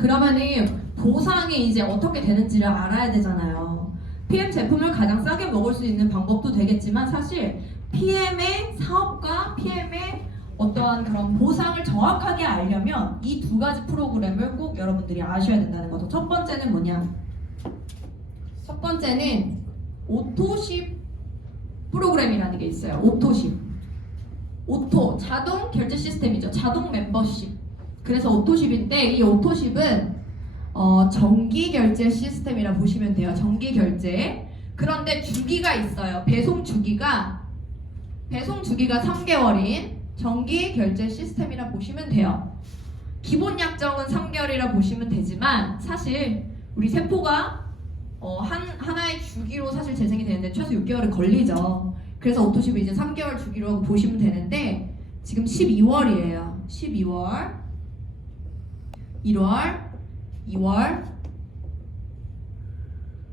그러면은 보상이 이제 어떻게 되는지를 알아야 되잖아요. PM 제품을 가장 싸게 먹을 수 있는 방법도 되겠지만 사실 PM의 사업과 PM의 어떠한 그런 보상을 정확하게 알려면 이 두 가지 프로그램을 꼭 여러분들이 아셔야 된다는 거죠. 첫 번째는 뭐냐? 첫 번째는 오토십 프로그램이라는 게 있어요. 오토십. 오토, 자동 결제 시스템이죠. 자동 멤버십. 그래서 오토십인데 이 오토십은 정기 결제 시스템이라 보시면 돼요. 정기 결제. 그런데 주기가 있어요. 배송 주기가 3개월인 정기 결제 시스템이라 보시면 돼요. 기본 약정은 3개월이라 보시면 되지만 사실 우리 세포가 하나의 주기로 사실 재생이 되는데 최소 6개월은 걸리죠. 그래서 오토십을 이제 3개월 주기로 보시면 되는데 지금 12월이에요. 12월, 1월, 2월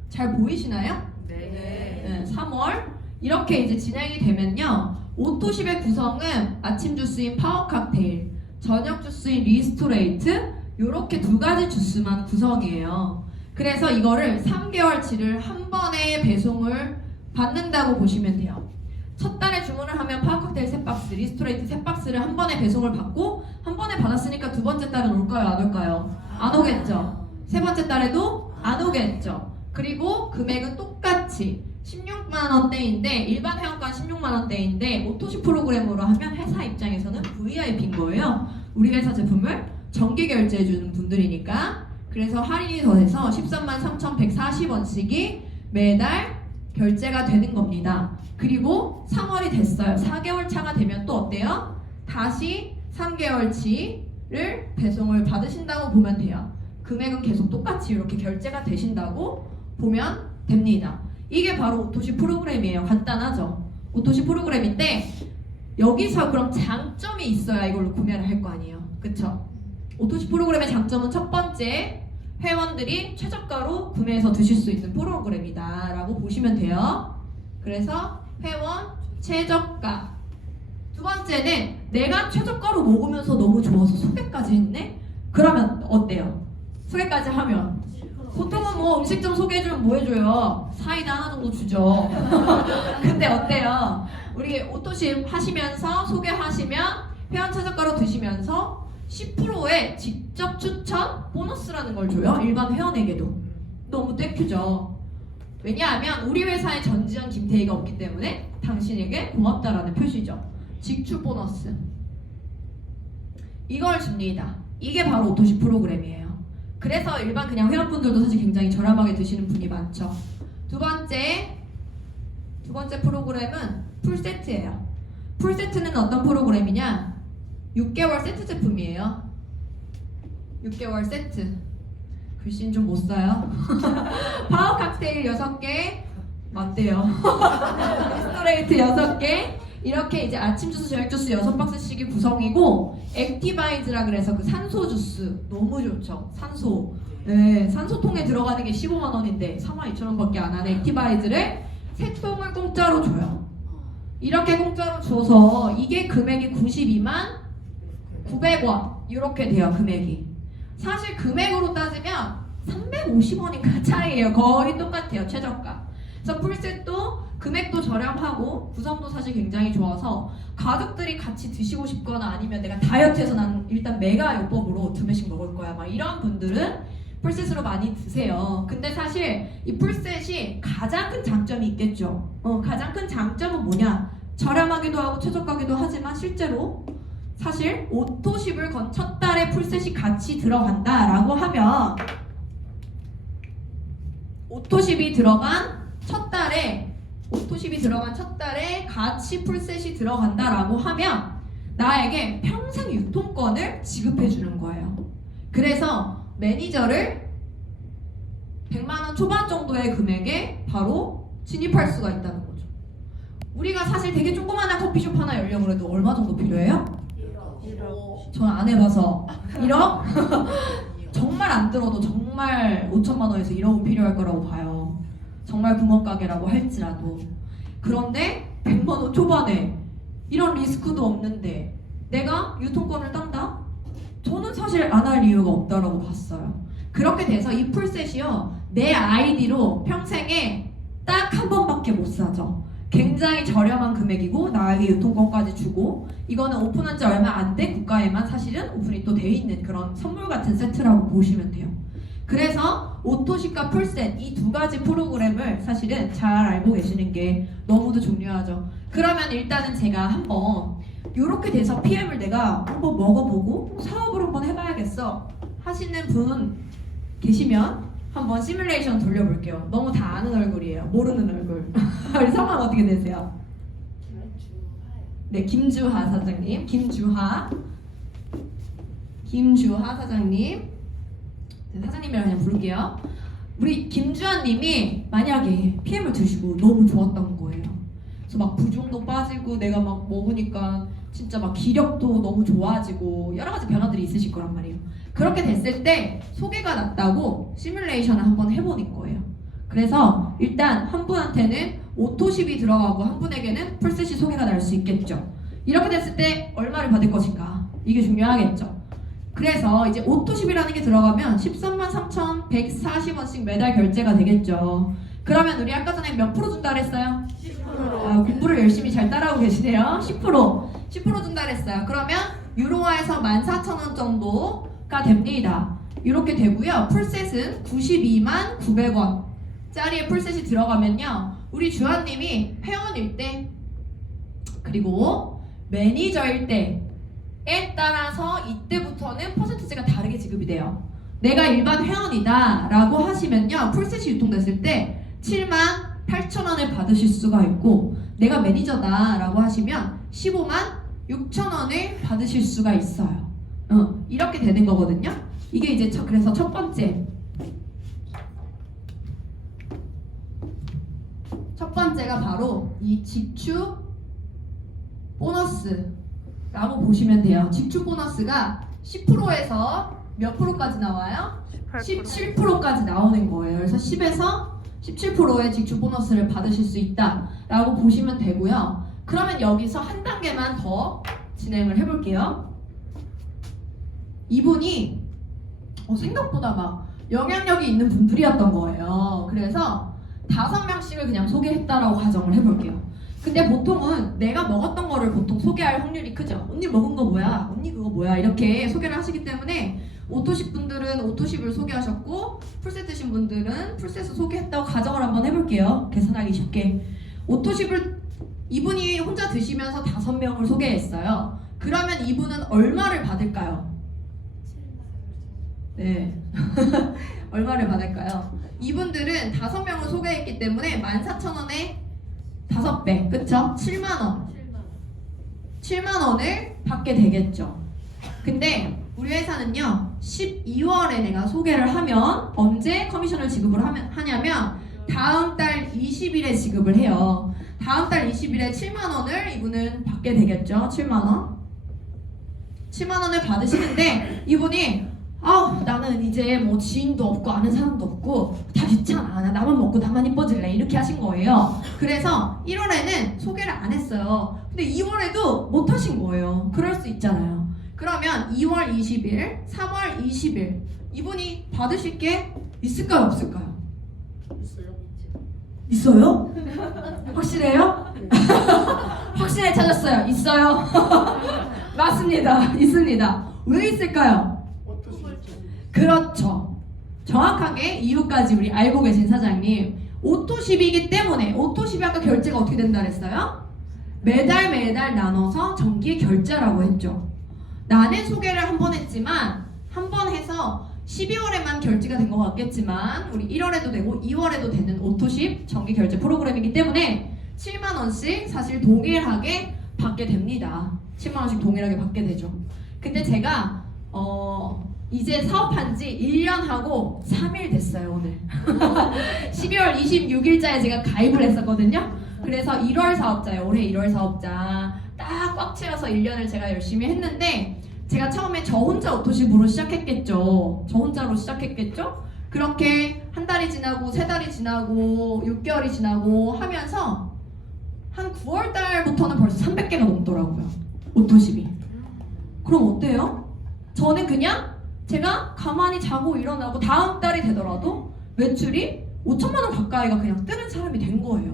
잘 보이시나요? 네. 3월 이렇게 이제 진행이 되면요. 오토십의 구성은 아침 주스인 파워 칵테일, 저녁 주스인 리스토레이트 요렇게 두 가지 주스만 구성이에요. 그래서 이거를 3개월치를 한 번에 배송을 받는다고 보시면 돼요. 첫 달에 주문을 하면 파워 칵테일 3박스, 리스토레이트 3박스를 한 번에 배송을 받고 한 번에 받았으니까 두 번째 달은 올까요? 안 올까요? 안 오겠죠. 세 번째 달에도 안 오겠죠. 그리고 금액은 똑같이 16만 원대인데 일반 회원권 16만 원대인데 오토십 프로그램으로 하면 회사 입장에서는 VIP인 거예요. 우리 회사 제품을 정기 결제해 주는 분들이니까. 그래서 할인이 더해서 13만 3,140원씩이 매달 결제가 되는 겁니다. 그리고 3월이 됐어요. 4개월 차가 되면 또 어때요? 다시 3개월치를 배송을 받으신다고 보면 돼요. 금액은 계속 똑같이 이렇게 결제가 되신다고 보면 됩니다. 이게 바로 오토십 프로그램이에요. 간단하죠? 오토십 프로그램인데 여기서 그럼 장점이 있어야 이걸로 구매를 할 거 아니에요. 그쵸? 오토십 프로그램의 장점은 첫 번째, 회원들이 최저가로 구매해서 드실 수 있는 프로그램이다 라고 보시면 돼요. 그래서 회원 최저가. 두 번째는 내가 최저가로 먹으면서 너무 좋아서 소개까지 했네? 그러면 어때요? 소개까지 하면 보통은 뭐 음식점 소개해주면 뭐 해줘요? 사이다 하나 정도 주죠. 근데 어때요? 우리 오토십 하시면서 소개하시면 회원 최저가로 드시면서 10%의 직접 추천 보너스라는 걸 줘요. 일반 회원에게도. 너무 땡큐죠. 왜냐하면 우리 회사에 전지현 김태희가 없기 때문에 당신에게 고맙다라는 표시죠. 직출 보너스. 이걸 줍니다. 이게 바로 오토십 프로그램이에요. 그래서 일반 그냥 회원분들도 사실 굉장히 저렴하게 드시는 분이 많죠. 두 번째 프로그램은 풀세트예요. 풀세트는 어떤 프로그램이냐? 6개월 세트 제품이에요. 6개월 세트. 글씨는 좀 못 써요. 파워 칵테일 6개 맞대요. 리스토레이트 6개. 이렇게 이제 아침 주스, 저녁 주스 6박스씩이 구성이고 액티바이즈라 그래서 그 산소 주스 너무 좋죠. 산소. 네, 산소통에 들어가는 게 15만 원인데 42,000원밖에 안 하는 액티바이즈를 3통을 공짜로 줘요. 이렇게 공짜로 줘서 이게 금액이 92만 900원 이렇게 돼요. 금액이. 사실 금액으로 따지면 350원인가 차이예요. 거의 똑같아요. 최저가. 그래서 풀셋도 금액도 저렴하고 구성도 사실 굉장히 좋아서 가족들이 같이 드시고 싶거나 아니면 내가 다이어트해서 난 일단 메가 요법으로 2배씩 먹을 거야 막 이런 분들은 풀셋으로 많이 드세요. 근데 사실 이 풀셋이 가장 큰 장점이 있겠죠. 가장 큰 장점은 뭐냐? 저렴하기도 하고 최저가기도 하지만 실제로 사실 오토십을 건 첫 달에 풀셋이 같이 들어간다라고 하면 오토십이 들어간 첫 달에 같이 풀셋이 들어간다라고 하면 나에게 평생 유통권을 지급해 주는 거예요. 그래서 매니저를 100만 원 초반 정도의 금액에 바로 진입할 수가 있다는 거죠. 우리가 사실 되게 조그마한 커피숍 하나 열려고 해도 얼마 정도 필요해요? 1억. 전 안 해봐서 1억? 정말 안 들어도 정말 5천만 원에서 1억은 필요할 거라고 봐요. 정말 구멍가게라고 할지라도. 그런데 100만 원 초반에 이런 리스크도 없는데 내가 유통권을 딴다? 저는 사실 안 할 이유가 없다라고 봤어요. 그렇게 돼서 이 풀셋이요, 내 아이디로 평생에 딱 한 번밖에 못 사죠. 굉장히 저렴한 금액이고 나에게 유통권까지 주고, 이거는 오픈한 지 얼마 안 된 국가에만 사실은 오픈이 또 돼 있는 그런 선물 같은 세트라고 보시면 돼요. 그래서 오토십과 풀셋 이 두 가지 프로그램을 사실은 잘 알고 계시는 게 너무도 중요하죠. 그러면 일단은 제가 한번 이렇게 돼서 PM을 내가 한번 먹어보고 사업을 한번 해봐야겠어 하시는 분 계시면 한번 시뮬레이션 돌려볼게요. 너무 다 아는 얼굴이에요. 모르는 얼굴. 우리 성함 어떻게 되세요? 네, 김주하 사장님. 김주하 사장님. 네, 사장님이라 그냥 부를게요. 우리 김주하님이 만약에 PM을 드시고 너무 좋았던 거예요. 그래서 막 부종도 빠지고 내가 막 먹으니까 진짜 막 기력도 너무 좋아지고 여러 가지 변화들이 있으실 거란 말이에요. 그렇게 됐을 때 소개가 났다고 시뮬레이션을 한번 해보는 거예요. 그래서 일단 한 분한테는 오토십이 들어가고 한 분에게는 풀셋이 소개가 날 수 있겠죠. 이렇게 됐을 때 얼마를 받을 것인가, 이게 중요하겠죠. 그래서 이제 오토십이라는 게 들어가면 133,140원씩 매달 결제가 되겠죠. 그러면 우리 아까 전에 몇 프로 준다 그랬어요? 10%. 공부를 열심히 잘 따라하고 계시네요. 10% 준다 그랬어요. 그러면 유로화에서 14,000원 정도가 됩니다. 이렇게 되고요. 풀셋은 92만 900원 짜리의 풀셋이 들어가면요, 우리 주한님이 회원일 때 그리고 매니저일 때에 따라서 이때부터는 퍼센티지가 다르게 지급이 돼요. 내가 일반 회원이다 라고 하시면요, 풀셋이 유통됐을 때 78,000원을 받으실 수가 있고, 내가 매니저다 라고 하시면 156,000원을 받으실 수가 있어요. 이렇게 되는 거거든요. 이게 이제 그래서 첫 번째가 바로 이 직축 보너스라고 보시면 돼요. 직축 보너스가 10%에서 몇 프로까지 나와요? 17%까지 나오는 거예요. 그래서 10에서 17%의 직축 보너스를 받으실 수 있다라고 보시면 되고요. 그러면 여기서 한 단계만 더 진행을 해볼게요. 이분이 생각보다 막 영향력이 있는 분들이었던 거예요. 그래서 5명씩을 그냥 소개했다라고 가정을 해볼게요. 근데 보통은 내가 먹었던 거를 보통 소개할 확률이 크죠. 언니 먹은 거 뭐야? 언니 그거 뭐야? 이렇게 소개를 하시기 때문에 오토십 분들은 오토십을 소개하셨고, 풀셋 드신 분들은 풀셋을 소개했다고 가정을 한번 해볼게요. 계산하기 쉽게. 오토십을 이분이 혼자 드시면서 5명을 소개했어요. 그러면 이분은 얼마를 받을까요? 네. 얼마를 받을까요? 이분들은 5명을 소개했기 때문에 14,000원에 5배, 그쵸? 7만원. 7만원을 받게 되겠죠. 근데 우리 회사는요, 12월에 내가 소개를 하면 언제 커미션을 지급을 하냐면 다음 달 20일에 지급을 해요. 다음 달 20일에 7만원을 이분은 받게 되겠죠. 7만원을 받으시는데, 이분이 나는 이제 뭐 지인도 없고 아는 사람도 없고 다 귀찮아, 나 나만 먹고 나만 이뻐질래, 이렇게 하신 거예요. 그래서 1월에는 소개를 안 했어요. 근데 2월에도 못 하신 거예요. 그럴 수 있잖아요. 그러면 2월 20일, 3월 20일 이분이 받으실 게 있을까요, 없을까요? 있어요? 확실해요? 확실히 찾았어요. 있어요. 맞습니다. 있습니다. 왜 있을까요? 그렇죠. 정확하게 이유까지 우리 알고 계신 사장님, 오토십이기 때문에. 오토십이 아까 결제가 어떻게 된다 그랬어요? 매달 나눠서 정기 결제라고 했죠. 나는 소개를 한 번 했지만, 한 번 해서 12월에만 결제가 된 것 같겠지만 우리 1월에도 되고 2월에도 되는 오토십 정기 결제 프로그램이기 때문에 7만원씩 사실 동일하게 받게 됩니다. 7만원씩 동일하게 받게 되죠. 근데 제가 이제 사업한 지 1년하고 3일 됐어요, 오늘. 12월 26일자에 제가 가입을 했었거든요. 그래서 1월 사업자예요. 올해 1월 사업자. 딱 꽉 채워서 1년을 제가 열심히 했는데, 제가 처음에 저 혼자 오토십으로 시작했겠죠. 저 혼자로 시작했겠죠. 그렇게 한 달이 지나고 3달이 지나고 6개월이 지나고 하면서 한 9월 달부터는 벌써 300개가 넘더라고요, 오토십이. 그럼 어때요? 저는 그냥 제가 가만히 자고 일어나고 다음 달이 되더라도 매출이 5천만 원 가까이가 그냥 뜨는 사람이 된 거예요.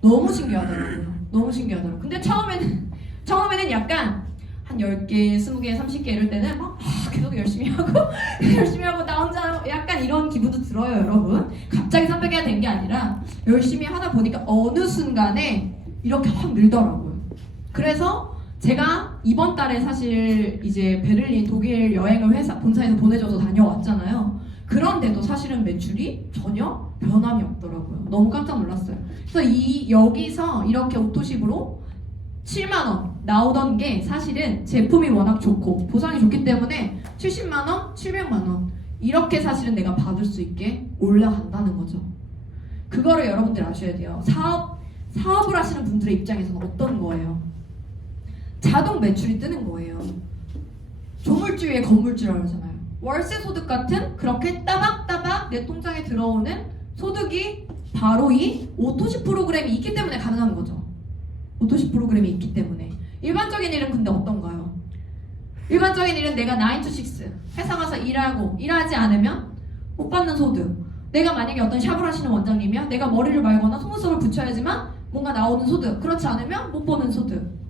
너무 신기하더라고요. 너무 신기하더라고요. 근데 처음에는 약간 한 10개, 20개, 30개 이럴 때는 막 계속 열심히 하고 나 혼자 약간 이런 기분도 들어요, 여러분. 갑자기 300개가 된 게 아니라 열심히 하다 보니까 어느 순간에 이렇게 확 늘더라고요. 그래서 제가 이번 달에 사실 이제 베를린 독일 여행을 회사 본사에서 보내줘서 다녀왔잖아요. 그런데도 사실은 매출이 전혀 변함이 없더라고요. 너무 깜짝 놀랐어요. 그래서 여기서 이렇게 오토십으로 7만 원 나오던 게 사실은 제품이 워낙 좋고 보상이 좋기 때문에 70만 원, 700만 원 이렇게 사실은 내가 받을 수 있게 올라간다는 거죠. 그거를 여러분들 아셔야 돼요. 사업을 하시는 분들의 입장에서는 어떤 거예요? 자동 매출이 뜨는 거예요. 조물주의 건물주라고 하잖아요. 월세 소득 같은 그렇게 따박따박 내 통장에 들어오는 소득이 바로 이 오토십 프로그램이 있기 때문에 가능한 거죠. 오토십 프로그램이 있기 때문에. 일반적인 일은 근데 어떤가요? 일반적인 일은 내가 9 to 6 회사 가서 일하지 않으면 못 받는 소득. 내가 만약에 어떤 샵을 하시는 원장님이야, 내가 머리를 말거나 속눈썹을 붙여야지만 뭔가 나오는 소득. 그렇지 않으면 못 버는 소득.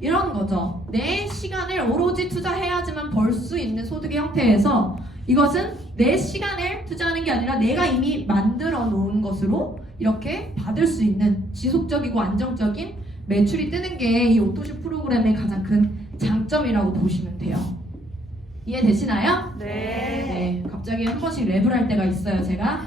이런 거죠. 내 시간을 오로지 투자해야지만 벌 수 있는 소득의 형태에서 이것은 내 시간을 투자하는 게 아니라 내가 이미 만들어 놓은 것으로 이렇게 받을 수 있는 지속적이고 안정적인 매출이 뜨는 게 이 오토십 프로그램의 가장 큰 장점이라고 보시면 돼요. 이해되시나요? 네. 갑자기 한 번씩 랩을 할 때가 있어요, 제가.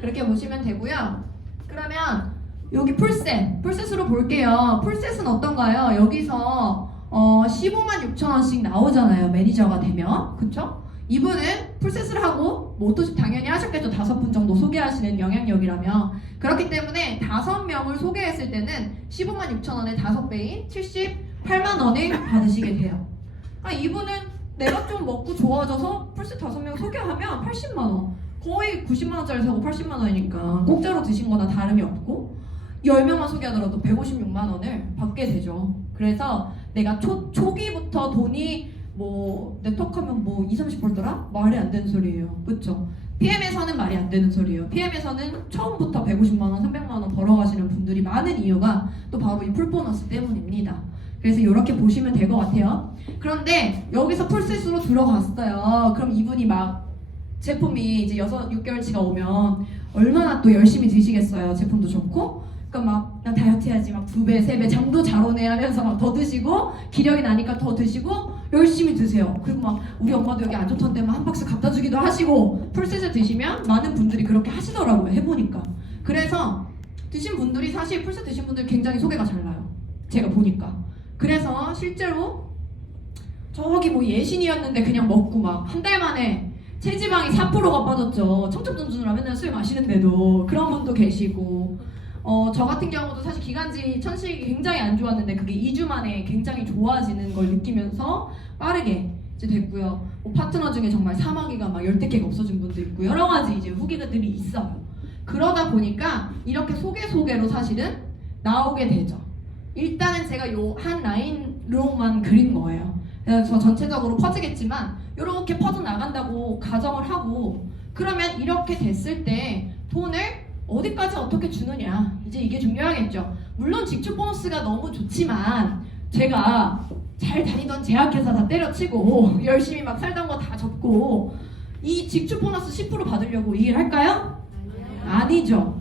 그렇게 보시면 되고요. 그러면 여기 풀셋으로 볼게요. 풀셋은 어떤가요? 여기서 15만 6천 원씩 나오잖아요. 매니저가 되면. 그쵸? 이분은 풀셋을 하고 뭐 오토십 당연히 하셨겠죠. 5분 정도 소개하시는 영향력이라면. 그렇기 때문에 5명을 소개했을 때는 15만 6천 원의 5배인 78만 원을 받으시게 돼요. 이분은 내가 좀 먹고 좋아져서 풀셋 5명 소개하면 80만 원. 거의 90만 원짜리 사고 80만 원이니까 공짜로 드신 거나 다름이 없고 10명만 소개하더라도 156만 원을 받게 되죠. 그래서 내가 초기부터 돈이 뭐 네트워크하면 뭐 2, 30 벌더라? 말이 안 되는 소리예요. 그쵸? PM에서는 말이 안 되는 소리예요. PM에서는 처음부터 150만 원, 300만 원 벌어가시는 분들이 많은 이유가 또 바로 이 풀보너스 때문입니다. 그래서 이렇게 보시면 될 것 같아요. 그런데 여기서 풀셋으로 들어갔어요. 그럼 이분이 막 제품이 이제 6개월치가 오면 얼마나 또 열심히 드시겠어요. 제품도 좋고. 그러니까 막 나 다이어트 해야지 막 2배, 3배 잠도 잘 오네 하면서 막 더 드시고 기력이 나니까 더 드시고 열심히 드세요. 그리고 막 우리 엄마도 여기 안 좋던데 막 한 박스 갖다 주기도 하시고 풀셋을 드시면 많은 분들이 그렇게 하시더라고요. 해보니까. 그래서 드신 분들이 사실 풀셋 드신 분들 굉장히 소개가 잘 나요. 제가 보니까. 그래서 실제로 저기 뭐 예신이었는데 그냥 먹고 막 한 달 만에 체지방이 4%가 빠졌죠. 청첩전주느라 맨날 술 마시는데도 그런 분도 계시고 저 같은 경우도 사실 기관지 천식이 굉장히 안 좋았는데 그게 2주 만에 굉장히 좋아지는 걸 느끼면서 빠르게 이제 됐고요. 파트너 중에 정말 사마귀가 막 10대 개가 없어진 분도 있고 여러 가지 이제 후기들이 있어요. 그러다 보니까 이렇게 소개로 사실은 나오게 되죠. 일단은 제가 요 한 라인로만 그린 거예요. 그래서 전체적으로 퍼지겠지만 이렇게 퍼져 나간다고 가정을 하고 그러면 이렇게 됐을 때 돈을 어디까지 어떻게 주느냐 이제 이게 중요하겠죠. 물론 직축 보너스가 너무 좋지만 제가 잘 다니던 제약회사 다 때려치고 열심히 막 살던 거 다 접고 이 직축 보너스 10% 받으려고 이 일 할까요? 아니죠.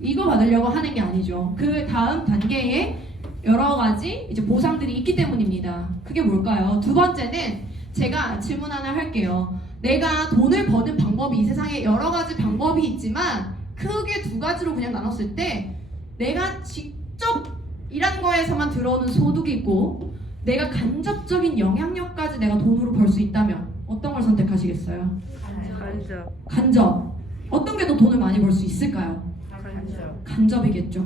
이거 받으려고 하는 게 아니죠. 그 다음 단계에 여러 가지 이제 보상들이 있기 때문입니다. 그게 뭘까요? 두 번째는 제가 질문 하나 할게요. 내가 돈을 버는 방법이 이 세상에 여러 가지 방법이 있지만 크게 두 가지로 그냥 나눴을 때 내가 직접 일한 거에서만 들어오는 소득이 있고 내가 간접적인 영향력까지 내가 돈으로 벌 수 있다면 어떤 걸 선택하시겠어요? 간접. 어떤 게 더 돈을 많이 벌 수 있을까요? 간접이겠죠.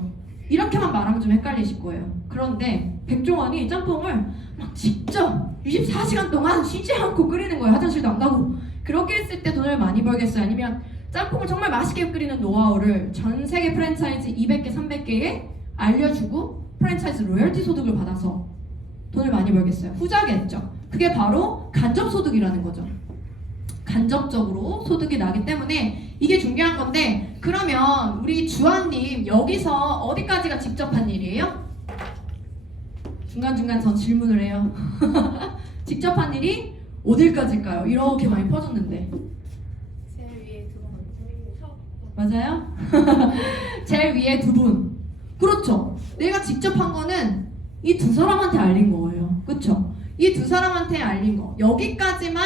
이렇게만 말하면 좀 헷갈리실 거예요. 그런데 백종원이 짬뽕을 막 직접 24시간 동안 쉬지 않고 끓이는 거예요. 화장실도 안 가고. 그렇게 했을 때 돈을 많이 벌겠어요? 아니면 짬뽕을 정말 맛있게 끓이는 노하우를 전 세계 프랜차이즈 200개, 300개에 알려주고 프랜차이즈 로열티 소득을 받아서 돈을 많이 벌겠어요? 후자겠죠. 그게 바로 간접소득이라는 거죠. 간접적으로 소득이 나기 때문에 이게 중요한 건데, 그러면 우리 주한님 여기서 어디까지가 직접 한 일이에요? 중간중간 전 질문을 해요. 직접 한 일이 어딜까지일까요? 이렇게 많이 퍼졌는데. 제일 위에 두 번. 맞아요? 제일 위에 두 분. 그렇죠. 내가 직접 한 거는 이 두 사람한테 알린 거예요. 그렇죠? 이 두 사람한테 알린 거. 여기까지만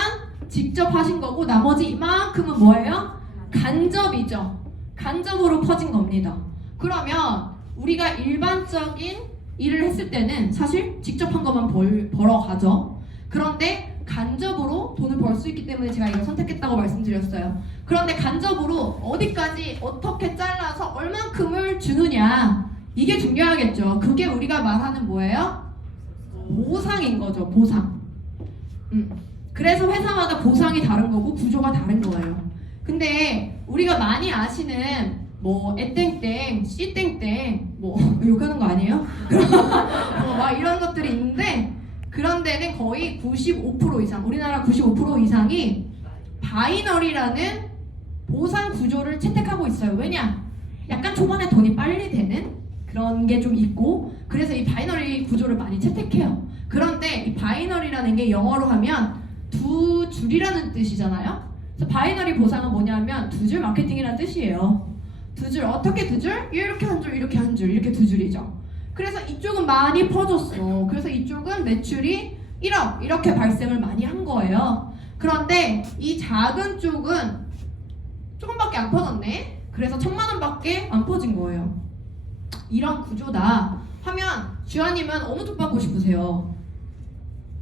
직접 하신 거고, 나머지 이만큼은 뭐예요? 간접이죠. 간접으로 퍼진 겁니다. 그러면 우리가 일반적인 일을 했을 때는 사실 직접 한 것만 벌어가죠. 그런데 간접으로 돈을 벌 수 있기 때문에 제가 이걸 선택했다고 말씀드렸어요. 그런데 간접으로 어디까지 어떻게 잘라서 얼만큼을 주느냐, 이게 중요하겠죠. 그게 우리가 말하는 뭐예요? 보상인 거죠. 보상. 그래서 회사마다 보상이 다른 거고 구조가 다른 거예요. 근데 우리가 많이 아시는 뭐 애땡땡, 씨땡땡 뭐 욕하는 거 아니에요? 막 이런 것들이 있는데, 그런 데는 거의 95% 이상, 우리나라 95% 이상이 바이너리라는 보상 구조를 채택하고 있어요. 왜냐? 약간 초반에 돈이 빨리 되는 그런 게 좀 있고, 그래서 이 바이너리 구조를 많이 채택해요. 그런데 이 바이너리라는 게 영어로 하면 두 줄이라는 뜻이잖아요. 그래서 바이너리 보상은 뭐냐면 두 줄 마케팅이라는 뜻이에요. 두 줄, 어떻게 두 줄? 이렇게 한 줄, 이렇게 한 줄, 이렇게 두 줄이죠. 그래서 이쪽은 많이 퍼졌어. 그래서 이쪽은 매출이 1억 이렇게 발생을 많이 한 거예요. 그런데 이 작은 쪽은 조금밖에 안 퍼졌네. 그래서 1,000만 원밖에 안 퍼진 거예요. 이런 구조다 하면 주하님은 어느 쪽 받고 싶으세요?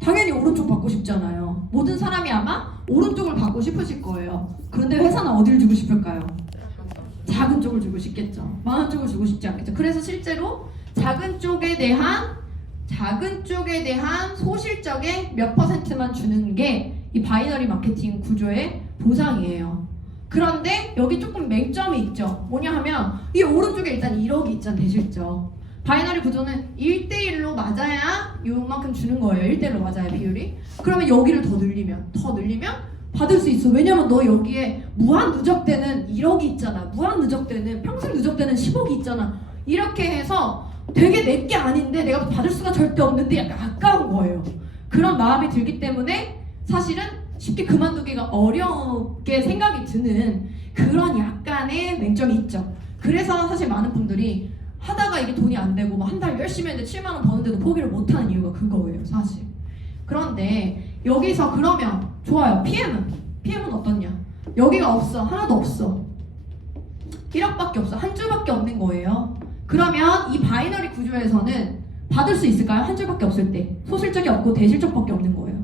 당연히 오른쪽 받고 싶잖아요. 모든 사람이 아마 오른쪽을 받고 싶으실 거예요. 그런데 회사는 어디를 주고 싶을까요? 작은 쪽을 주고 싶겠죠. 많은 쪽을 주고 싶지 않겠죠. 그래서 실제로 작은 쪽에 대한 소실적의 몇 %만 주는 게 이 바이너리 마케팅 구조의 보상이에요. 그런데 여기 조금 맹점이 있죠. 뭐냐 하면 이 오른쪽에 일단 1억이 있잖아, 대실적. 바이너리 구조는 1대1로 맞아야 요만큼 주는 거예요. 1대1로 맞아야 비율이. 그러면 여기를 더 늘리면 받을 수 있어. 왜냐면 너 여기에 무한 누적되는 1억이 있잖아. 무한 누적되는, 평생 누적되는 10억이 있잖아. 이렇게 해서 되게 내게 아닌데 내가 받을 수가 절대 없는데 약간 아까운 거예요. 그런 마음이 들기 때문에 사실은 쉽게 그만두기가 어렵게 생각이 드는 그런 약간의 맹점이 있죠. 그래서 사실 많은 분들이 하다가 이게 돈이 안 되고 한 달 열심히 했는데 7만 원 버는데도 포기를 못하는 이유가 그거예요, 사실. 그런데 여기서 그러면 좋아요. PM은 어떻냐? 여기가 없어. 하나도 없어. 1억밖에 없어. 한 줄밖에 없는 거예요. 그러면 이 바이너리 구조에서는 받을 수 있을까요? 한 줄밖에 없을 때. 소실적이 없고 대실적밖에 없는 거예요.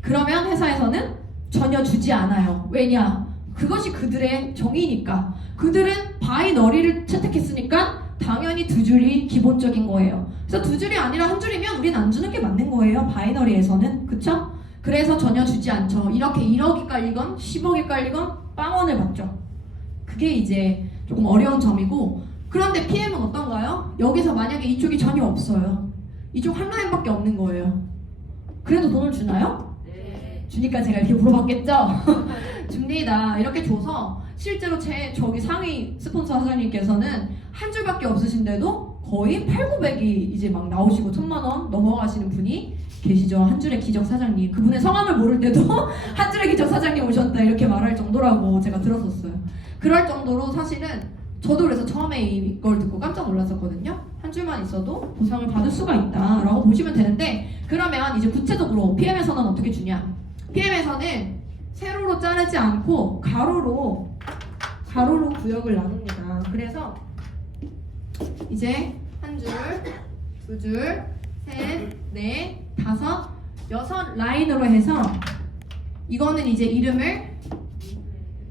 그러면 회사에서는 전혀 주지 않아요. 왜냐? 그것이 그들의 정의니까. 그들은 바이너리를 채택했으니까 당연히 두 줄이 기본적인 거예요. 그래서 두 줄이 아니라 한 줄이면 우린 안 주는 게 맞는 거예요. 바이너리에서는. 그쵸? 그래서 전혀 주지 않죠. 이렇게 1억이 깔리건 10억이 깔리건 빵원을 받죠. 그게 이제 조금 어려운 점이고, 그런데 PM은 어떤가요? 여기서 만약에 이쪽이 전혀 없어요. 이쪽 한 라인밖에 없는 거예요. 그래도 돈을 주나요? 네. 주니까 제가 이렇게 물어봤겠죠? 줍니다. 이렇게 줘서 실제로 제 저기 상위 스폰서 사장님께서는 한 줄밖에 없으신데도 거의 8,900이 이제 막 나오시고 1,000만 원 넘어가시는 분이 계시죠. 한 줄의 기적 사장님. 그분의 성함을 모를 때도 한 줄의 기적 사장님 오셨다 이렇게 말할 정도라고 제가 들었었어요. 그럴 정도로 사실은 저도 그래서 처음에 이걸 듣고 깜짝 놀랐었거든요. 한 줄만 있어도 보상을 받을 수가 있다라고 보시면 되는데, 그러면 이제 구체적으로 PM에서는 어떻게 주냐? PM에서는 세로로 자르지 않고 가로로 구역을 나눕니다. 그래서 이제 한 줄, 두 줄, 셋, 넷, 다섯, 여섯 라인으로 해서 이거는 이제 이름을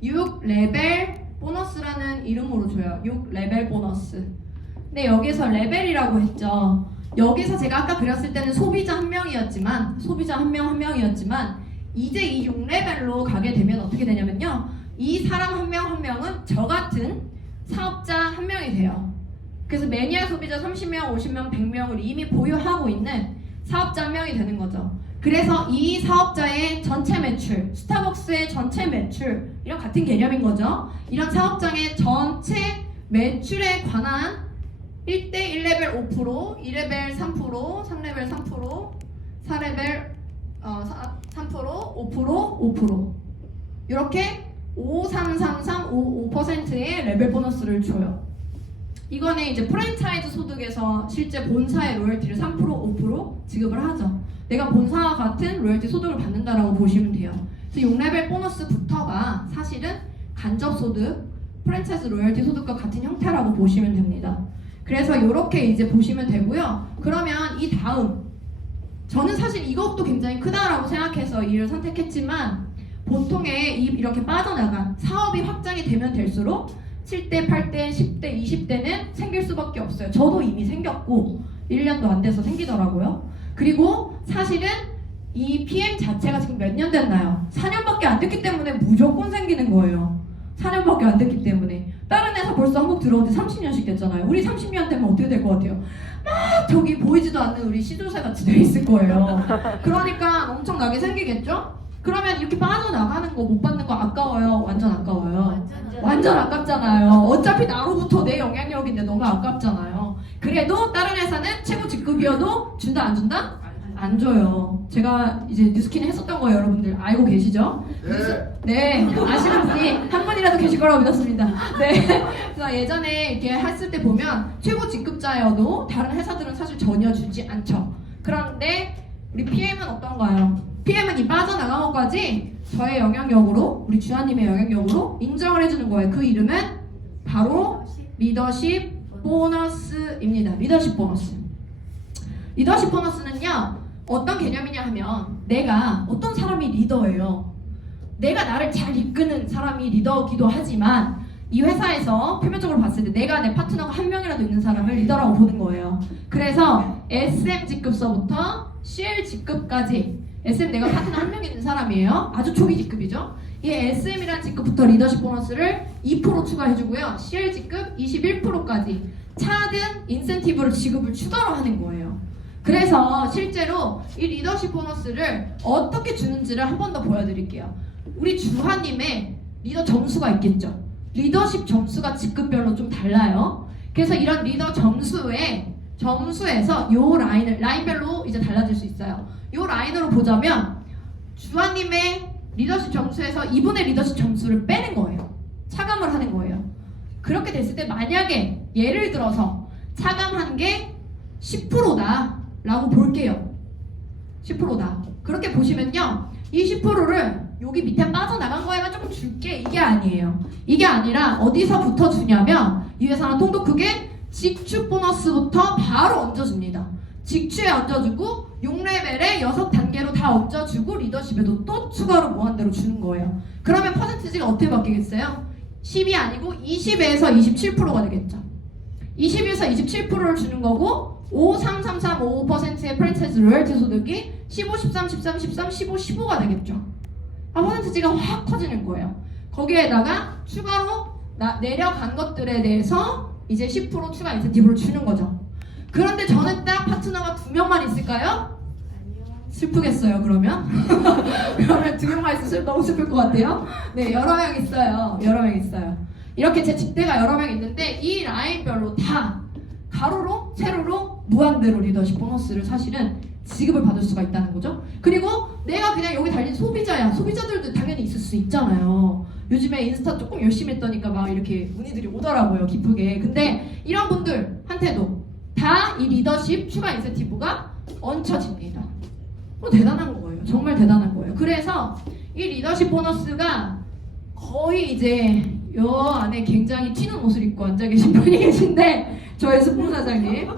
6레벨 보너스라는 이름으로 줘요. 6레벨 보너스. 근데 여기서 레벨이라고 했죠. 여기서 제가 아까 그렸을 때는 소비자 한 명이었지만 이제 이 6레벨로 가게 되면 어떻게 되냐면요. 이 사람 한 명 한 명은 저 같은 사업자 한 명이 돼요. 그래서 매니아 소비자 30명, 50명, 100명을 이미 보유하고 있는 사업자 한 명이 되는 거죠. 그래서 이 사업자의 전체 매출, 스타벅스의 전체 매출 이런 같은 개념인 거죠. 이런 사업장의 전체 매출에 관한 1대 1레벨 5%, 2레벨 3%, 3레벨 3%, 4레벨 3%, 5% 이렇게 5, 3, 3, 3, 5%의 레벨 보너스를 줘요. 이거는 이제 프랜차이즈 소득에서 실제 본사의 로열티를 3%, 5% 지급을 하죠. 내가 본사와 같은 로열티 소득을 받는다라고 보시면 돼요. 그래서 6레벨 보너스부터가 사실은 간접 소득, 프랜차이즈 로열티 소득과 같은 형태라고 보시면 됩니다. 그래서 이렇게 이제 보시면 되고요. 그러면 이 다음, 저는 사실 이것도 굉장히 크다라고 생각해서 이를 선택했지만 보통의 이렇게 빠져나간 사업이 확장이 되면 될수록 7대, 8대, 10대, 20대는 생길 수밖에 없어요. 저도 이미 생겼고 1년도 안 돼서 생기더라고요. 그리고 사실은 이 PM 자체가 지금 몇 년 됐나요? 4년밖에 안 됐기 때문에 무조건 생기는 거예요. 4년밖에 안 됐기 때문에. 다른 회사 벌써 한국 들어온 지 30년씩 됐잖아요. 우리 30년 되면 어떻게 될 것 같아요? 막 저기 보이지도 않는 우리 시조새 같이 돼 있을 거예요. 그러니까 엄청나게 생기겠죠? 그러면 이렇게 빠져나가는 거 못 받는 거 아까워요? 완전 아까워요. 완전 아깝잖아요. 어차피 나로부터 내 영향력인데 너무 아깝잖아요. 그래도 다른 회사는 최고 직급이어도 준다 안 준다? 안 줘요. 제가 이제 뉴스킨 했었던 거 여러분들 알고 계시죠? 네, 아시는 분이 한 분이라도 계실 거라고 믿었습니다. 네, 그래서 예전에 이렇게 했을 때 보면 최고 직급자여도 다른 회사들은 사실 전혀 주지 않죠. 그런데 우리 PM은 어떤가요? PM은 이 빠져나간 것까지 저의 영향력으로, 우리 주하님의 영향력으로 인정을 해주는 거예요. 그 이름은 바로 리더십 보너스입니다. 리더십 보너스. 리더십 보너스는요, 어떤 개념이냐 하면 내가 어떤 사람이 리더예요. 내가 나를 잘 이끄는 사람이 리더기도 하지만 이 회사에서 표면적으로 봤을 때 내가 내 파트너가 한 명이라도 있는 사람을 리더라고 보는 거예요. 그래서 SM 직급서부터 CL 직급까지, SM 내가 파트너 한 명 있는 사람이에요. 아주 초기 직급이죠. 이 SM이라는 직급부터 리더십 보너스를 2% 추가해주고요. CL 직급 21%까지 차등 인센티브를 지급을 추가로 하는 거예요. 그래서 실제로 이 리더십 보너스를 어떻게 주는지를 한 번 더 보여드릴게요. 우리 주하님의 리더 점수가 있겠죠. 리더십 점수가 직급별로 좀 달라요. 그래서 이런 리더 점수에서 요 라인별로 이제 달라질 수 있어요. 요 라인으로 보자면 주하님의 리더십 점수에서 이분의 리더십 점수를 빼는 거예요. 차감을 하는 거예요. 그렇게 됐을 때 만약에 예를 들어서 차감한 게 10%다 라고 볼게요. 10%다. 그렇게 보시면요, 이 10%를 여기 밑에 빠져나간 거에만 조금 줄게, 이게 아니에요. 이게 아니라 어디서부터 주냐면 이 회사는 통도 크게 직추 보너스부터 바로 얹어줍니다. 직추에 얹어주고 6레벨에 6단계로 다 얹어주고 리더십에도 또 추가로 무한대로 주는 거예요. 그러면 퍼센티지가 어떻게 바뀌겠어요? 10이 아니고 20에서 27%가 되겠죠. 20에서 27%를 주는 거고 5, 3, 3, 3, 5%의 프랜차이즈 로열티 소득이 15, 13, 13, 13, 15, 15가 되겠죠. 퍼센티지가 확 커지는 거예요. 거기에다가 추가로 내려간 것들에 대해서 이제 10% 추가 인센티브를 주는 거죠. 그런데 저는 딱 파트너가 2명만 있을까요? 슬프겠어요, 그러면? 그러면 2명만 있으면 너무 슬플 것 같아요. 네, 여러 명 있어요. 여러 명 있어요. 이렇게 제 직대가 여러 명 있는데 이 라인별로 다 가로로, 세로로 무한대로 리더십 보너스를 사실은 지급을 받을 수가 있다는 거죠. 그리고 내가 그냥 여기 달린 소비자야. 소비자들도 당연히 있을 수 있잖아요. 요즘에 인스타 조금 열심히 했더니까 막 이렇게 문의들이 오더라고요, 기쁘게. 근데 이런 분들한테도 다 이 리더십 추가 인센티브가 얹혀집니다. 대단한 거예요. 정말 대단한 거예요. 그래서 이 리더십 보너스가 거의 이제 요 안에 굉장히 튀는 옷을 입고 앉아 계신 분이 계신데, 저희 스폰사장님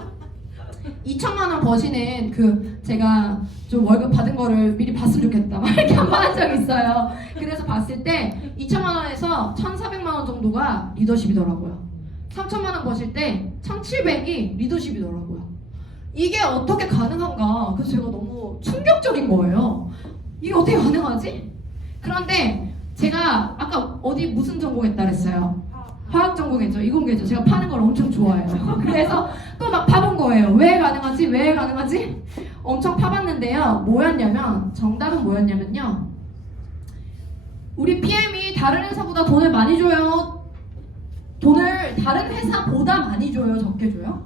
2천만 원 버시는 제가 좀 월급 받은 거를 미리 봤으면 좋겠다 막 이렇게 한 번 한 적이 있어요. 그래서 봤을 때 2천만 원에서 1,400만 원 정도가 리더십이더라고요. 3천만 원 버실 때 1,700이 리더십이더라고요. 이게 어떻게 가능한가? 그래서 제가 너무 충격적인 거예요. 이게 어떻게 가능하지? 그런데 제가 아까 어디 무슨 전공했다 그랬어요? 화학 전공했죠. 이공계죠. 제가 파는 걸 엄청 좋아해요. 그래서 또 막 파본 거예요. 왜 가능하지? 왜 가능하지? 엄청 파봤는데요. 뭐였냐면 정답은 뭐였냐면요. 우리 PM이 다른 회사보다 돈을 많이 줘요? 돈을 다른 회사보다 많이 줘요? 적게 줘요?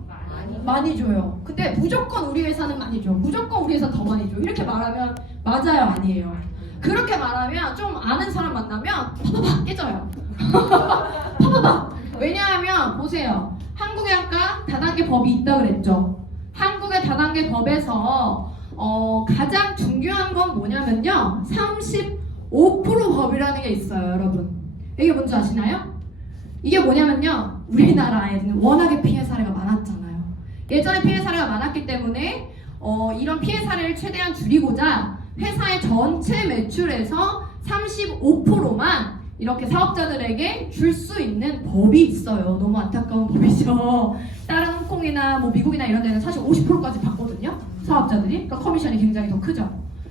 많이 줘요. 근데 무조건 우리 회사는 많이 줘. 무조건 우리 회사 더 많이 줘. 이렇게 말하면 맞아요? 아니에요? 그렇게 말하면 좀 아는 사람 만나면 파파박 깨져요. 파파박. 왜냐하면 보세요. 한국의 아까 다단계 법이 있다 그랬죠. 한국의 다단계 법에서 가장 중요한 건 뭐냐면요. 35% 법이라는 게 있어요, 여러분. 이게 뭔지 아시나요? 이게 뭐냐면요. 우리나라에는 워낙에 피해 사례가 많았잖아요. 예전에 피해 사례가 많았기 때문에 이런 피해 사례를 최대한 줄이고자 회사의 전체 매출에서 35%만 이렇게 사업자들에게 줄 수 있는 법이 있어요. 너무 안타까운 법이죠. 다른 홍콩이나 뭐 미국이나 이런 데는 사실 50%까지 받거든요. 사업자들이. 그러니까 커미션이 굉장히 더 크죠.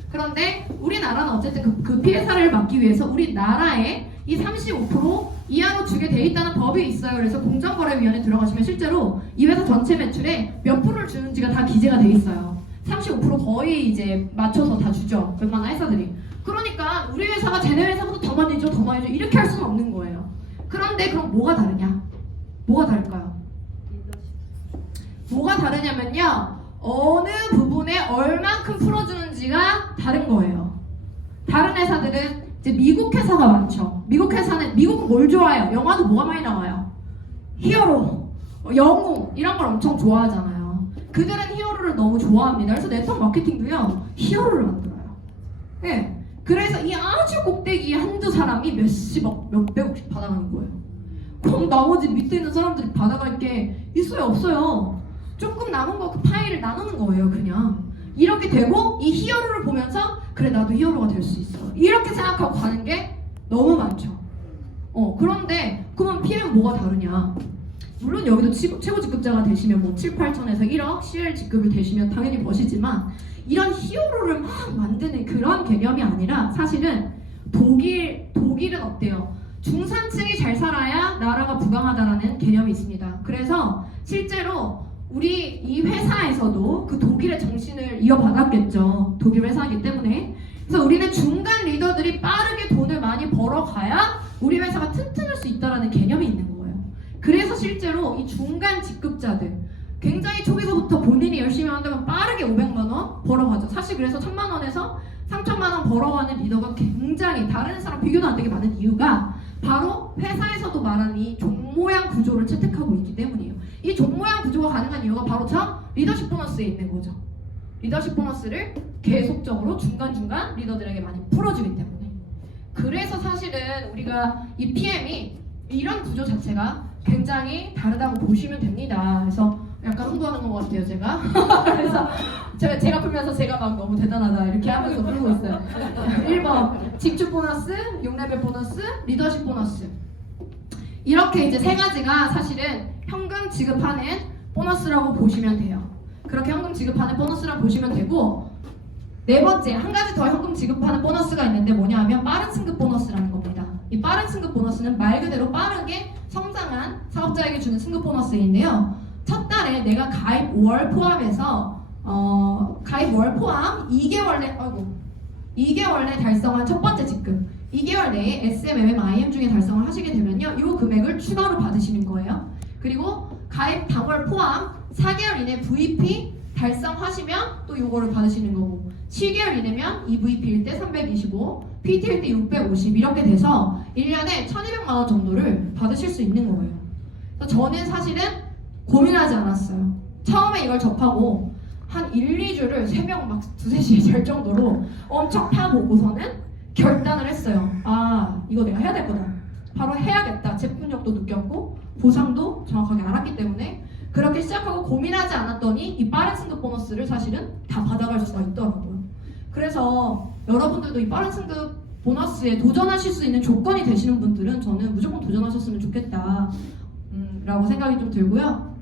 그런데 우리나라는 어쨌든 그 피해 사례를 막기 위해서 우리나라에 이 35% 이하로 주게 돼 있다는 법이 있어요. 그래서 공정거래위원회 들어가시면 실제로 이 회사 전체 매출에 몇 프로를 주는지가 다 기재가 돼 있어요. 35% 거의 이제 맞춰서 다 주죠. 웬만한 회사들이. 그러니까 우리 회사가 쟤네 회사보다 더 많이 줘, 더 많이 줘 이렇게 할 수는 없는 거예요. 그런데 그럼 뭐가 다르냐? 뭐가 다를까요? 뭐가 다르냐면요. 어느 부분에 얼만큼 풀어주는지가 다른 거예요. 다른 회사들은 이제 미국 회사가 많죠. 미국은 뭘 좋아해요? 영화도 뭐가 많이 나와요? 히어로, 영웅 이런 걸 엄청 좋아하잖아요. 그들은 히어로를 너무 좋아합니다. 그래서 네트워크 마케팅도요 히어로를 만들어요. 네. 그래서 이 아주 꼭대기 한두 사람이 몇십억, 몇백억씩 받아가는 거예요. 그럼 나머지 밑에 있는 사람들이 받아갈 게 있어요? 없어요? 조금 남은 거 그 파일을 나누는 거예요, 그냥. 이렇게 되고 이 히어로를 보면서 그래 나도 히어로가 될 수 있어. 이렇게 생각하고 가는 게 너무 많죠. 그런데 그러면 PM은 뭐가 다르냐? 물론 여기도 최고 직급자가 되시면 뭐 7, 8천에서 1억 CL 직급을 되시면 당연히 멋이지만 이런 히어로를 막 만드는 그런 개념이 아니라 사실은 독일은 어때요? 중산층이 잘 살아야 나라가 부강하다라는 개념이 있습니다. 그래서 실제로 우리 이 회사에서도 그 독일의 정신을 이어받았겠죠. 독일 회사이기 때문에. 그래서 우리는 중간 리더들이 빠르게 돈을 많이 벌어가야 우리 회사가 튼튼할 수 있다는 개념이 있는 거예요. 그래서 실제로 이 중간 직급자들 굉장히 초기서부터 본인이 열심히 한다면 빠르게 500만 원 벌어가죠. 사실 그래서 1000만 원에서 3000만 원 벌어가는 리더가 굉장히 다른 사람 비교도 안 되게 많은 이유가 바로 회사에서도 말하는 이 종모양 구조를 채택하고 있기 때문이에요. 이 종모양 구조가 가능한 이유가 바로 저 리더십 보너스에 있는 거죠. 리더십 보너스를 계속적으로 중간중간 리더들에게 많이 풀어주기 때문에. 그래서 사실은 우리가 이 PM이 이런 구조 자체가 굉장히 다르다고 보시면 됩니다. 그래서 약간 홍보하는 것 같아요, 제가. 그래서 제가 풀면서 제가 막 너무 대단하다 이렇게 하면서 풀고 있어요. 1번 직주 보너스, 6레벨 보너스, 리더십 보너스. 이렇게 이제 세 가지가 사실은 현금 지급하는 보너스라고 보시면 돼요. 그렇게 현금 지급하는 보너스라고 보시면 되고, 네 번째 한 가지 더 현금 지급하는 보너스가 있는데 뭐냐 하면 빠른 승급 보너스라는 겁니다. 이 빠른 승급 보너스는 말 그대로 빠르게 성장한 사업자에게 주는 승급 보너스인데요. 첫 달에 내가 가입 월 포함해서 가입 월 포함 2개월 내 달성한 첫 번째 직급 2개월 내에 SMMM, IM 중에 달성을 하시게 되면요 이 금액을 추가로 받으시는 거예요. 그리고 가입 당월 포함 4개월 이내 VP 달성하시면 또 이거를 받으시는 거고 7개월 이내면 EVP일 때 325, PT일 때 650 이렇게 돼서 1년에 1200만 원 정도를 받으실 수 있는 거예요. 그래서 저는 사실은 고민하지 않았어요. 처음에 이걸 접하고 한 1, 2주를 새벽 막 2, 3시에 잘 정도로 엄청 파보고서는 결단을 했어요. 아, 이거 내가 해야 될 거다. 바로 해야겠다. 제품력도 느꼈고 보상도 정확하게 알았기 때문에 그렇게 시작하고 고민하지 않았더니 이 빠른 승급 보너스를 사실은 다 받아갈 수가 있더라고요. 그래서 여러분들도 이 빠른 승급 보너스에 도전하실 수 있는 조건이 되시는 분들은 저는 무조건 도전하셨으면 좋겠다 라고 생각이 좀 들고요.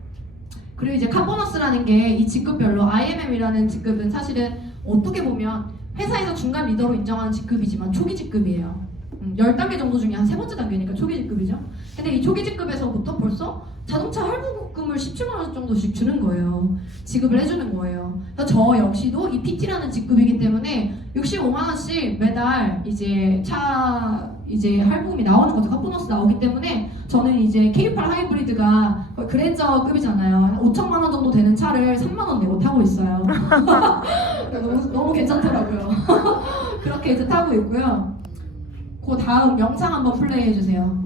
그리고 이제 카보너스라는 게 이 직급별로 IMM이라는 직급은 사실은 어떻게 보면 회사에서 중간 리더로 인정하는 직급이지만 초기 직급이에요. 10단계 정도 중에 한 세 번째 단계니까 초기 직급이죠. 근데 이 초기 직급에서부터 벌써 자동차 할부금을 17만 원 정도씩 주는 거예요. 지급을 해주는 거예요. 그래서 저 역시도 이 PT라는 직급이기 때문에 65만 원씩 매달 이제 차 이제 할부금이 나오는 거죠. 값보너스 나오기 때문에 저는 이제 K8 하이브리드가 그랜저급이잖아요. 5천만 원 정도 되는 차를 3만 원 내고 타고 있어요. 너무 괜찮더라고요. 그렇게 이제 타고 있고요. 그 다음 영상 한번 플레이해 주세요.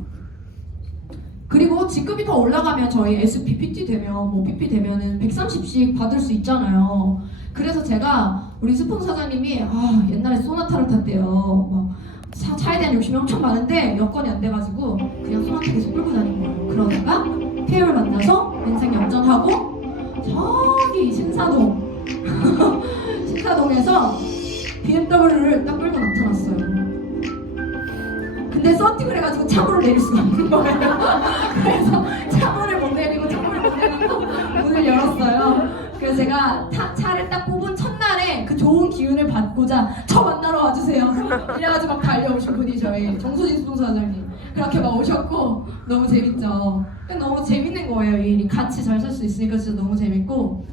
그리고 직급이 더 올라가면 저희 SP, PT 되면 뭐 PP 되면은 130씩 받을 수 있잖아요. 그래서 제가 우리 스폰 사장님이 옛날에 소나타를 탔대요. 막 차에 대한 욕심이 엄청 많은데 여건이 안 돼가지고 그냥 소나타 계속 끌고 다닌 거예요. 그러다가 태율 만나서 인생 역전하고 저기 신사동 신사동에서 BMW를 딱 끌고 나타났어요. 근데 썬팅을 해가지고 차문을 내릴 수가 없는 거예요. 그래서 차문을 못 내리고 문을 열었어요. 그래서 제가 차를 딱 뽑은 첫날에 그 좋은 기운을 받고자 저 만나러 와주세요. 이래가지고 막 달려오신 분이 저희 정소진 수동사장님 그렇게 막 오셨고 너무 재밌죠. 너무 재밌는 거예요. 이 일이 같이 잘 살 수 있으니까 진짜 너무 재밌고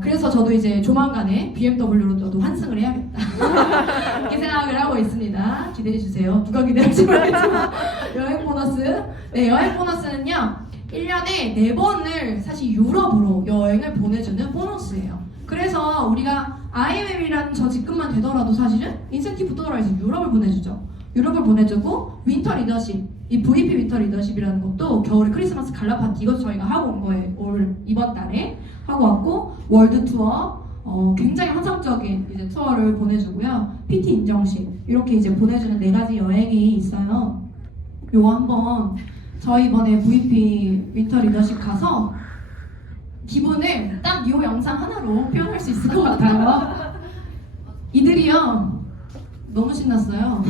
그래서 저도 이제 조만간에 BMW로 저도 환승을 해야겠다 이렇게 생각을 하고 있습니다. 기대해 주세요. 누가 기대할지 모르겠지만 여행 보너스. 네, 여행 보너스는요 1년에 4번을 사실 유럽으로 여행을 보내주는 보너스예요. 그래서 우리가 IMM이라는 저 직급만 되더라도 사실은 인센티브 떨어져서 유럽을 보내주죠. 유럽을 보내주고 윈터 리더십, 이 VP 윈터 리더십이라는 것도 겨울에 크리스마스 갈라 파티 이것도 저희가 하고 온 거예요. 이번 달에 하고 왔고 월드 투어 굉장히 환상적인 이제 투어를 보내주고요. PT 인정식 이렇게 이제 보내주는 4가지 여행이 있어요. 요거 한번 저희 이번에 VP 윈터 리더십 가서 기분을 딱 이 영상 하나로 표현할 수 있을 것 같아요. 이들이요 너무 신났어요.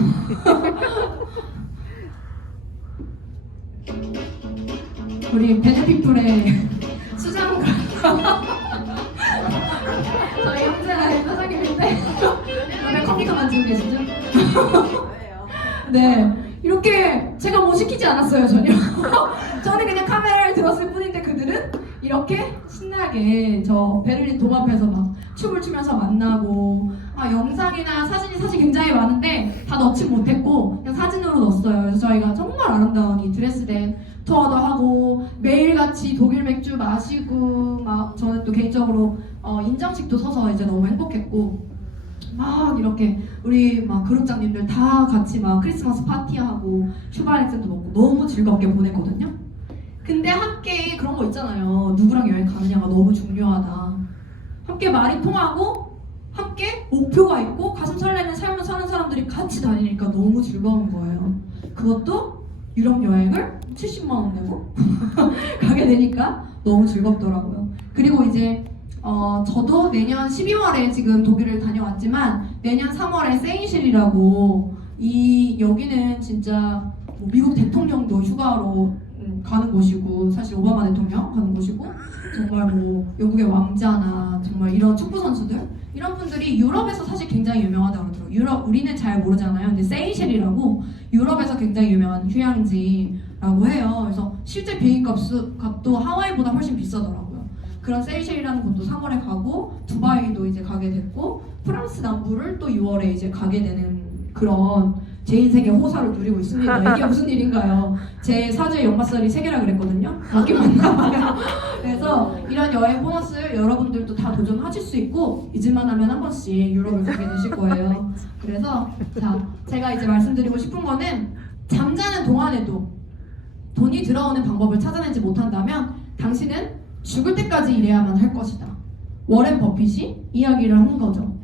우리 베네피플의 수장과 저희 형제 사장님인데 오늘 컴퓨터 만지고 계시죠? 네, 이렇게 제가 뭐 시키지 않았어요 전혀. 저는 그냥 카메라를 들었을 뿐인데 그들은 이렇게 신나게 저 베를린 돔 앞에서 막 춤을 추면서 만나고 영상이나 사진이 사실 굉장히 많은데 다 넣지 못했고 그냥 사진으로 넣었어요. 그래서 저희가 정말 아름다운 이 드레스덴 투어도 하고 매일같이 독일 맥주 마시고 막 저는 또 개인적으로 인정식도 서서 이제 너무 행복했고 막 이렇게 우리 막 그룹장님들 다 같이 막 크리스마스 파티하고 슈바렉센도 먹고 너무 즐겁게 보냈거든요. 근데 함께 그런 거 있잖아요. 누구랑 여행 가느냐가 너무 중요하다. 함께 말이 통하고 함께 목표가 있고 가슴 설레는 삶을 사는 사람들이 같이 다니니까 너무 즐거운 거예요. 그것도 유럽 여행을 70만 원 내고 가게 되니까 너무 즐겁더라고요. 그리고 이제 저도 내년 12월에 지금 독일을 다녀왔지만 내년 3월에 세인실이라고 여기는 진짜 뭐 미국 대통령도 휴가로 가는 곳이고 사실 오바마 대통령 가는 곳이고 정말 뭐 영국의 왕자나 정말 이런 축구 선수들 이런 분들이 유럽에서 사실 굉장히 유명하다고 그러더라고요. 우리는 잘 모르잖아요. 근데 세이셸이라고 유럽에서 굉장히 유명한 휴양지라고 해요. 그래서 실제 비행값도 하와이보다 훨씬 비싸더라고요. 그런 세이셸이라는 곳도 3월에 가고 두바이도 이제 가게 됐고 프랑스 남부를 또 6월에 이제 가게 되는 그런 제 인생의 호사를 누리고 있습니다. 이게 무슨 일인가요? 제 사주의 역마살이 3개라 그랬거든요. 여기 맞나봐요. 그래서 이런 여행 보너스 여러분들도 다 도전하실 수 있고 잊을만 하면 한 번씩 유럽을 가게 되실 거예요. 그래서 제가 이제 말씀드리고 싶은 거는 잠자는 동안에도 돈이 들어오는 방법을 찾아내지 못한다면 당신은 죽을 때까지 일해야만 할 것이다. 워렌 버핏이 이야기를 한 거죠.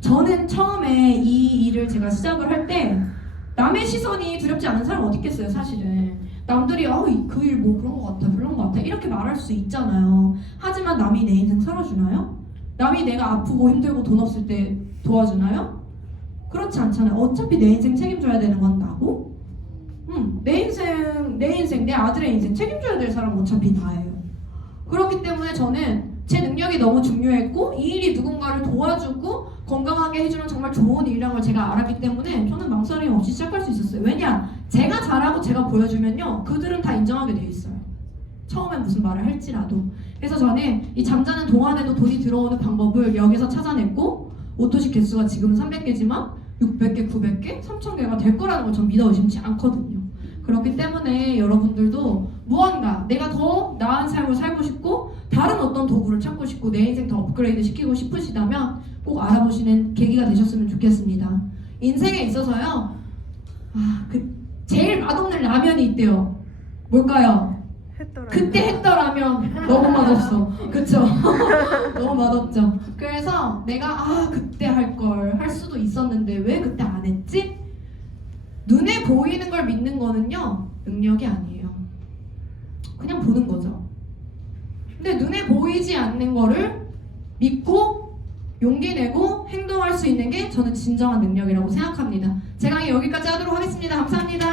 저는 처음에 이 일을 제가 시작을 할 때 남의 시선이 두렵지 않은 사람 어디 있겠어요 사실은. 남들이 그 일 뭐 그런 거 같아 별론 거 같아 이렇게 말할 수 있잖아요. 하지만 남이 내 인생 살아주나요? 남이 내가 아프고 힘들고 돈 없을 때 도와주나요? 그렇지 않잖아요. 어차피 내 인생 책임져야 되는 건 나고 내 인생 내 아들의 인생 책임져야 될 사람은 어차피 나예요. 그렇기 때문에 저는 제 능력이 너무 중요했고 이 일이 누군가를 도와주고 건강하게 해주는 정말 좋은 일이라는 걸 제가 알았기 때문에 저는 망설임 없이 시작할 수 있었어요. 왜냐? 제가 잘하고 제가 보여주면요 그들은 다 인정하게 돼 있어요. 처음엔 무슨 말을 할지라도. 그래서 저는 이 잠자는 동안에도 돈이 들어오는 방법을 여기서 찾아냈고 오토식 개수가 지금 300개지만 600개, 900개, 3000개가 될 거라는 걸 전 믿어 의심치 않거든요. 그렇기 때문에 여러분들도 무언가 내가 더 나은 삶을 살고 싶고 다른 어떤 도구를 찾고 싶고 내 인생 더 업그레이드 시키고 싶으시다면 꼭 알아보시는 계기가 되셨으면 좋겠습니다. 인생에 있어서요 제일 맛없는 라면이 있대요. 뭘까요? 그때 했더라면 너무 맛없어. 그쵸? 너무 맛없죠. 그래서 내가 그때 할 걸 할 수도 있었는데 왜 그때 안 했지? 눈에 보이는 걸 믿는 거는요 능력이 아니에요. 그냥 보는 거죠. 근데 눈에 보이지 않는 거를 믿고 용기 내고 행동할 수 있는 게 저는 진정한 능력이라고 생각합니다. 제 강의 여기까지 하도록 하겠습니다. 감사합니다.